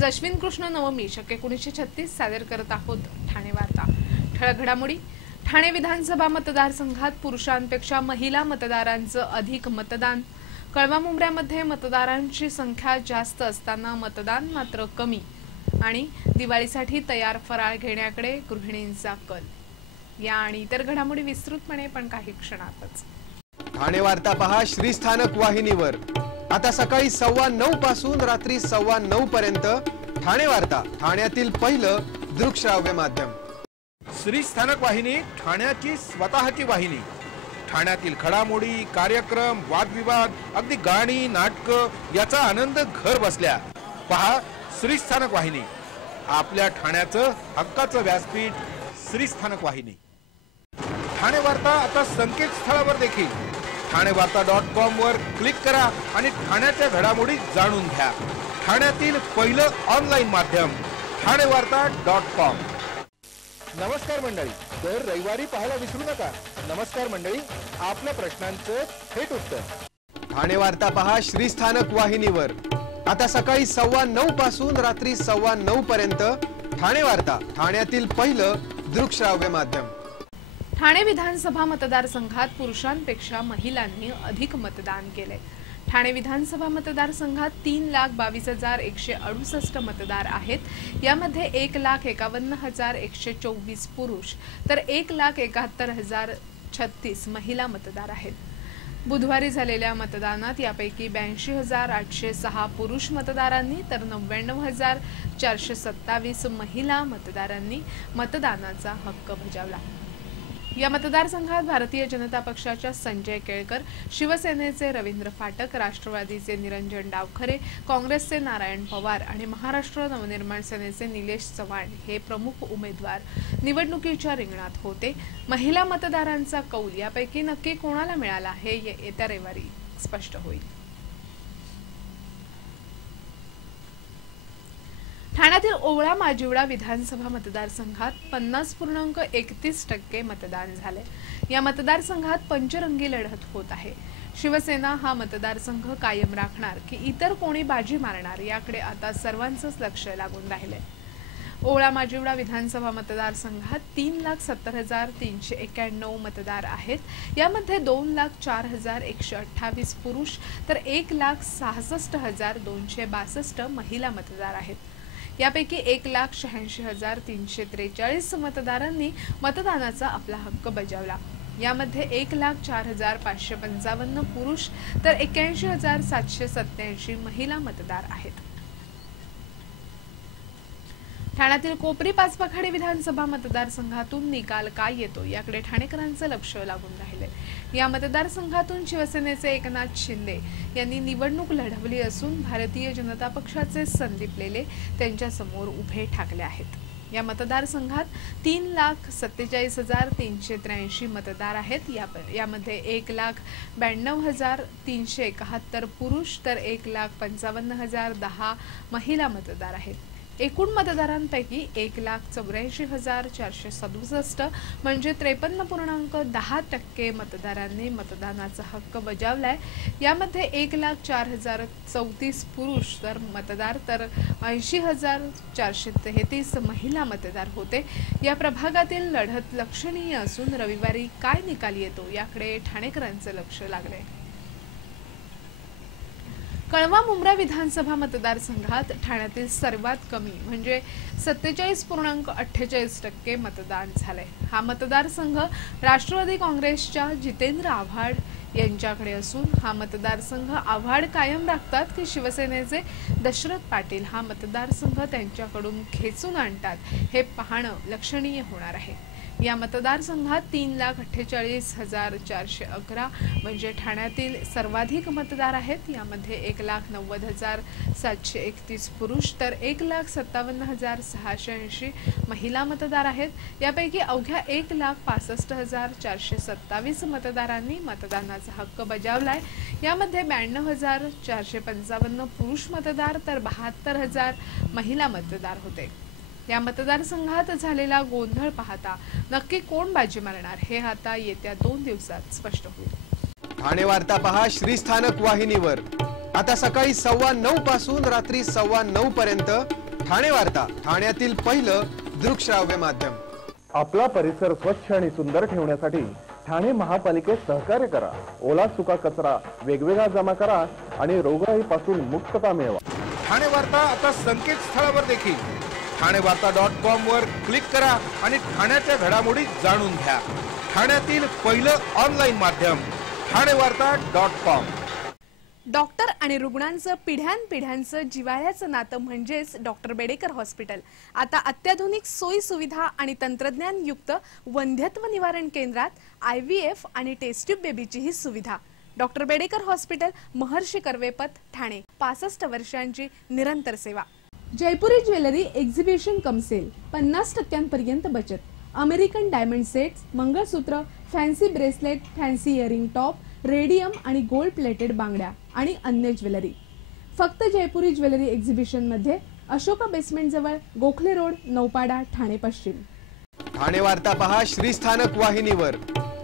आज अश्विन कृष्ण नवमी शके 1936 सादर करत आहोत ठाणे वार्ता। ठळक घडामोडी। ठाणे विधानसभा मतदारसंघात पुरुषांपेक्षा महिला मतदारांचं अधिक मतदान। कळवा मुंब्र्यामध्ये मतदारांची संख्या जास्त असताना मतदान मात्र कमी आणि दिवाळीसाठी तयार फराळ घेण्याकडे गृहिणींचा कल। या आणि इतर घडामोडी विस्तृतपणे पण काही क्षणातच। ठाणे वार्ता पहा श्रीस्थानक वाहिनीवर। आता सकाळी 9:15 पासून रात्री 9:15 पर्यंत ठाणे वार्ता, ठाण्यातील पहिलं दृकश्राव्य माध्यम। श्रीस्थानक वाहिनी ठाण्याची स्वतःची वाहिनी। ठाण्यातील घडामोडी, कार्यक्रम, वादविवाद, अगदी गाणी, नाटक याचा आनंद घर बसल्या पहा श्रीस्थानक वाहिनी। आपल्या ठाण्याचं हक्काचं व्यासपीठ श्रीस्थानक वाहिनी। ठाणे वार्ता आता संकेतस्थळावर देखील ठाणेवार्ता.com वर क्लिक करा आणि ठाण्याच्या घडामोडी जाणून घ्या। ठाण्यातील पहिलं ऑनलाईन माध्यम ठाणेवार्ता.com। नमस्कार मंडळी, दर रविवारी पाहायला विसरू नका। नमस्कार मंडळी, आपल्या प्रश्नांचं थेट उत्तर। ठाणे वार्ता पहा श्रीस्थानक वाहिनीवर। आता सकाळी 9:15 पासून रात्री 9:15 पर्यंत ठाणे वार्ता, ठाण्यातील पहिलं दृकश्राव्य माध्यम। ठाणे विधानसभा मतदारसंघात पुरुषांपेक्षा महिलांनी अधिक मतदान केले। ठाणे विधानसभा मतदारसंघात 3,52,168 मतदार आहेत। यामध्ये 1,51,124 पुरुष तर 1,71,036 महिला मतदार आहेत। बुधवारी झालेल्या मतदानात यापैकी 82,806 पुरुष मतदारांनी तर 99,427 महिला मतदारांनी मतदानाचा हक्क बजावला। या मतदारसंघात भारतीय जनता पक्षाच्या संजय केळकर, शिवसेनेचे रवींद्र फाटक, राष्ट्रवादीचे निरंजन डावखरे, काँग्रेसचे नारायण पवार आणि महाराष्ट्र नवनिर्माण सेनेचे निलेश चव्हाण हे प्रमुख उमेदवार निवडणुकीच्या रिंगणात होते। महिला मतदारांचा कौल यापैकी नक्की कोणाला मिळाला हे येत्या रविवारी स्पष्ट होईल। ठाण्यातील ओवळा माजिवडा विधानसभा मतदारसंघात 50.31% मतदान झाले। या मतदारसंघात पंचरंगी लढत होत आहे। शिवसेना हा मतदारसंघ कायम राखणार की इतर कोणी बाजी मारणार याकडे आता सर्वांचंच लक्ष लागून राहिले। ओवळा माजिवडा विधानसभा मतदारसंघात 3,70,391 मतदार आहेत। यामध्ये 2,04,128 पुरुष तर 1,66,262 महिला मतदार आहेत। यापैकी 1,86,343 मतदारांनी मतदानाचा आपला हक्क बजावला। यामध्ये 1,04,555 पुरुष तर 81,787 महिला मतदार आहेत। ठाण्यातील कोपरी पाचपखाडी विधानसभा मतदारसंघातून निकाल काय येतो याकडे ठाणेकरांचं लक्ष लागून राहिले। या मतदारसंघातून शिवसेनेचे एकनाथ शिंदे यांनी निवडणूक लढवली असून भारतीय जनता पक्षाचे संदीप लेले त्यांच्या समोर उभे ठाकले आहेत। या मतदारसंघात 3,47,383 मतदार आहेत। यामध्ये 1,92,371 पुरुष तर 1,55,010 महिला मतदार आहेत। एकूण मतदारांपैकी 1,84,467 म्हणजे 53.10% मतदारांनी मतदानाचा हक्क बजावलाय। यामध्ये 1,04,034 पुरुष तर 80,433 महिला मतदार होते। या प्रभागातील लढत लक्षणीय असून रविवारी काय निकाल येतो याकडे ठाणेकरांचं लक्ष लागले। कळवा मुंब्रा विधानसभा मतदारसंघात ठाण्यातील सर्वात कमी म्हणजे 47.48% मतदान झाले। हा मतदारसंघ राष्ट्रवादी काँग्रेसच्या जितेंद्र आव्हाड यांच्याकडे असून हा मतदारसंघ आव्हाड कायम राखतात की शिवसेनेचे दशरथ पाटील हा मतदारसंघ त्यांच्याकडून खेचून आणतात हे पाहणं लक्षणीय होणार आहे। या मतदारसंघात 3,48,411 म्हणजे ठाण्यातील सर्वाधिक मतदार आहेत। यामध्ये 1,90,731 पुरुष तर 1,57,680 महिला मतदार आहेत। यापैकी अवघ्या 1,65,427 मतदारांनी मतदानाचा हक्क बजावलाय। यामध्ये 92,455 पुरुष मतदार तर 72,000 महिला मतदार होते। या मतदारसंघात झालेला गोंधळ पाहता नक्की कोण बाजी मारणार हे आता येत्या 2 दिवसात स्पष्ट होईल। ठाणे वार्ता पहा श्रीस्थानक वाहिनीवर। आता सकाळी 9:15 पासून रात्री 9:15 पर्यंत ठाणे वार्ता, ठाण्यातील पहिलं दृकश्राव्य माध्यम। आपला परिसर स्वच्छ आणि सुंदर ठेवण्यासाठी ठाणे महापालिकेत सहकार्य करा। ओला सुका कचरा वेगवेगळा जमा करा आणि रोगराईपासून मुक्तता मिळवा। ठाणे वार्ता आता संकेतस्थळावर देखील ठाणेवार्ता.com वर क्लिक करा आणि ठाण्याच्या घडामोडी जाणून घ्या। ठाण्यातील पहिलं ऑनलाईन माध्यम ठाणेवार्ता.com। डॉक्टर आणि रुग्णांचं पिढ्यानपिढ्यांचं जिव्हाळ्याचं नातं म्हणजेच डॉक्टर बेडेकर हॉस्पिटल आता अत्याधुनिक सोयी सुविधा आणि तंत्रज्ञान युक्त वंध्यत्व निवारण केंद्रात IVF आणि टेस्ट ट्यूब बेबीचीही सुविधा। डॉक्टर बेडेकर हॉस्पिटल, महर्षी कर्वेपथ, ठाणे। 65 वर्षांची निरंतर सेवा। Jaipuri jewellery exhibition cum sale, 50% बचत। American diamond sets, mangalsutra, fancy bracelet, fancy earring top, radium आणि गोल्ड प्लेटेड बांगड्या आणि अन्य ज्वेलरी फक्त जयपुरी ज्वेलरी एक्झिबिशन मध्ये, अशोका बेसमेंट जवळ, गोखले रोड, नौपाडा, ठाणे पश्चिम। ठाणे वार्ता पहा श्रीस्थानक वाहिनीवर।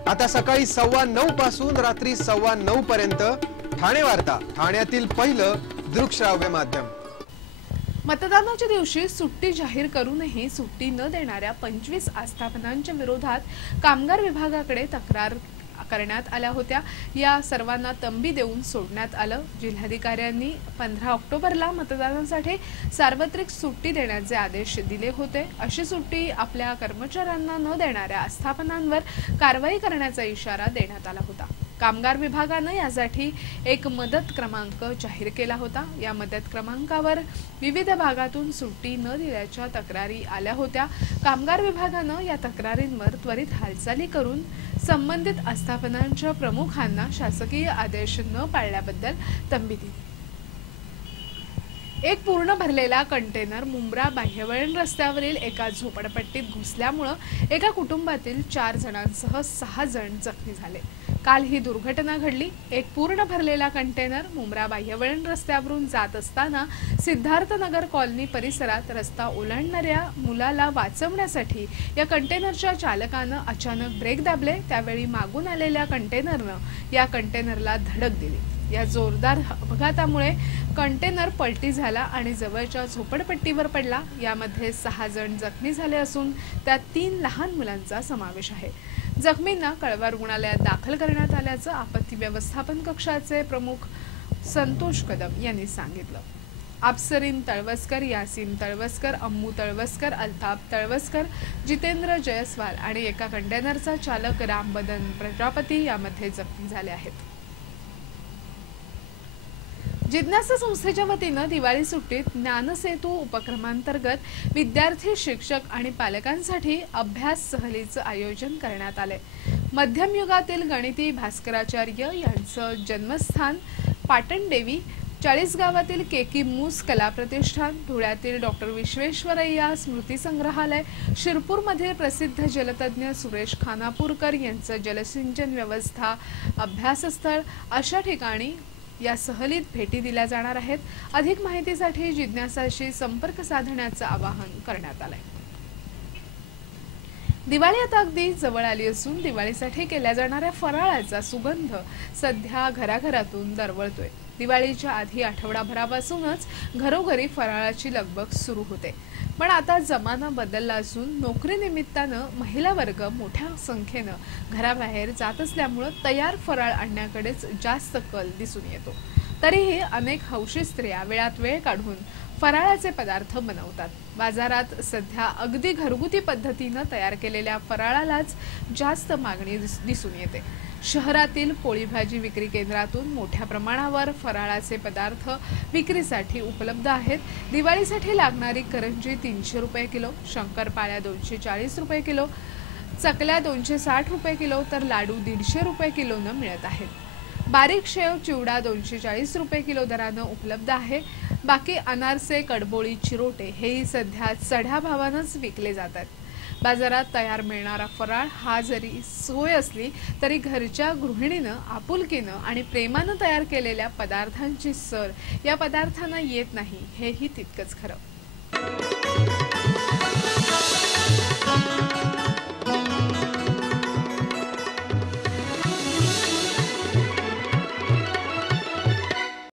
आता सकाळी 9:15 पासून रात्री 9:15 पर्यंत ठाणे वार्ता, ठाण्यातील पहिलं दृकश्राव्य माध्यम। मतदानाच्या दिवशी सुट्टी जाहीर करूनही सुट्टी न देणाऱ्या 25 आस्थापनांच्या विरोधात कामगार विभागाकडे तक्रार करण्यात आल्या होत्या। या सर्वांना तंबी देऊन सोडण्यात आलं। जिल्हाधिकाऱ्यांनी 15 ऑक्टोबरला मतदानासाठी सार्वत्रिक सुट्टी देण्याचे आदेश दिले होते। अशी सुट्टी आपल्या कर्मचाऱ्यांना न देणाऱ्या आस्थापनांवर कारवाई करण्याचा इशारा देण्यात आला होता। कामगार विभागाने यासाठी एक मदत क्रमांक जाहीर केला होता। या मदत क्रमांकावर विविध भागातून सुट्टी न दिल्याच्या तक्रारी आल्या होत्या। कामगार विभागाने या तक्रारींवर त्वरित हालचाली करून संबंधित आस्थापनांच्या प्रमुखांना शासकीय आदेश न पाळल्याबद्दल तंबी दिली। एक पूर्ण भरलेला कंटेनर मुंब्रा बाह्यवळण रस्त्यावरील एका झोपडपट्टीत घुसल्यामुळे एका कुटुंबातील 4 जणांसह 6 जण जखमी झाले। काल ही दुर्घटना घडली। एक पूर्ण भरलेला कंटेनर मुंब्रा बाह्यवळण रस्त्यावरून जात असताना सिद्धार्थनगर कॉलनी परिसरात रस्ता ओलांडणाऱ्या मुलाला वाचवण्यासाठी या कंटेनरच्या चालकानं अचानक ब्रेक दाबले। त्यावेळी मागून आलेल्या कंटेनरनं या कंटेनरला धडक दिली। या जोरदार अपघातामुळे कंटेनर पलटी झाला आणि जवळच्या झोपडपट्टीवर पडला। यामध्ये 6 जण जखमी झाले असून त्यात 3 लहान मुलांचा समावेश आहे। जखमींना कळवा रुग्णालयात दाखल करण्यात आल्याचं आपत्ती व्यवस्थापन कक्षाचे प्रमुख संतोष कदम यांनी सांगितलं। अफसरीन तळवसकर, यासीन तळवसकर, अम्मू तळवसकर, अल्ताफ तळवसकर, जितेंद्र जयस्वाल आणि एका कंटेनरचा चालक रामबदन प्रजापती यामध्ये जखमी झाले आहेत। जिज्ञासा संस्थेच्या वतीनं दिवाळी सुट्टीत ज्ञानसेतू उपक्रमांतर्गत विद्यार्थी, शिक्षक आणि पालकांसाठी अभ्यास सहलीचं आयोजन करण्यात आले। मध्यम युगातील गणिती भास्कराचार्य यांचं जन्मस्थान पाटणदेवी, चाळीसगावातील केकी मूस कला प्रतिष्ठान, धुळ्यातील डॉक्टर विश्वेश्वरय्या स्मृती संग्रहालय, शिरपूरमधील प्रसिद्ध जलतज्ञ सुरेश खानापूरकर यांचं जलसिंचन व्यवस्था अभ्यासस्थळ अशा ठिकाणी या सहलीत भेटी दिल्या जाणार आहेत। अधिक माहितीसाठी जिज्ञासाशी संपर्क साधण्याचं आवाहन करण्यात आलंय। दिवाळी आता अगदी जवळ आली असून दिवाळीसाठी केल्या जाणाऱ्या फराळाचा सुगंध सध्या घराघरातून दरवळतोय। दिवाळीच्या आधी आठवडाभरापासूनच घरोघरी फराळाची लगबग सुरू होते। पण आता जमाना बदलला असून नोकरीनिमित्तानं महिला वर्ग मोठ्या संख्येनं घराबाहेर जात असल्यामुळे तयार फराळ आणण्याकडेच जास्त कल दिसून येतो। तरीही अनेक हौशी स्त्रिया वेळात वेळ काढून फराळाचे पदार्थ बनवतात। बाजारात सध्या अगदी घरगुती पद्धतीनं तयार केलेल्या फराळालाच जास्त मागणी दिसून येते। शहरातील पोळी भाजी विक्री केंद्रातून मोठ्या प्रमाणावर फराळाचे पदार्थ विक्रीसाठी उपलब्ध आहेत। दिवाळीसाठी लागणारी करंजी 300 रुपये किलो, शंकरपाळ्या 240 रुपये किलो, चकल्या 260 रुपये किलो तर लाडू 150 रुपये किलोनं मिळत आहेत। बारीक शेव चिवडा 240 रुपये किलो दरानं उपलब्ध आहे। बाकी अनारसे, कडबोळी, चिरोटे हेही सध्या चढ्या भावानंच विकले जातात। बाजारात तयार मिळणारा फराळ हा जरी सोय असली तरी घरच्या गृहिणीनं आपुलकीनं आणि प्रेमानं तयार केलेल्या पदार्थांची सर या पदार्थांना येत नाही, हेही तितकंच खरं।